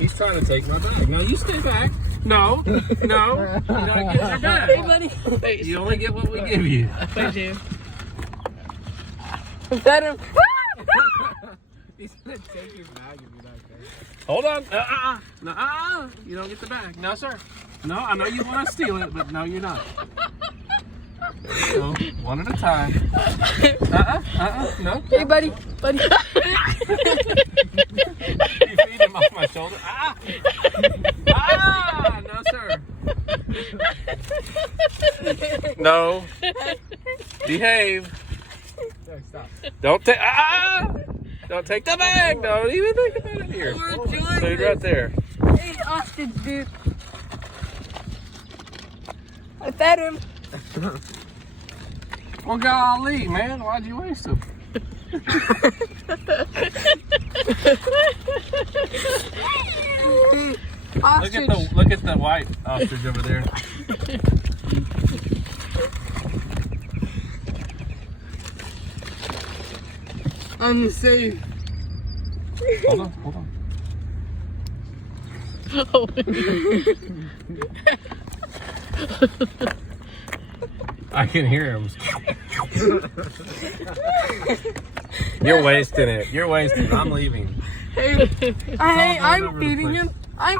He's trying to take my bag. No, you stay back. No. You don't get your bag. Hey, buddy. You only get what we give you. Thank you. Pet him. He's gonna take your bag if you're not careful. Hold on. You don't get the bag. No, sir. No, I know you want to steal it, but no, you're not. So, one at a time. No. Hey, buddy. Buddy. You feed him off my shoulder. No, sir. No. Behave. Stop. Don't take. Don't take the bag. Don't even think about it here. Dude, right there. Hey, ostrich, dude. I fed him. Well, golly, man, why'd you waste them? Ostrich. Look at the white ostrich over there. Unsafe. Hold on. Oh. I can hear him. You're wasting it. I'm leaving. Hey, I'm over the feeding place. him. I'm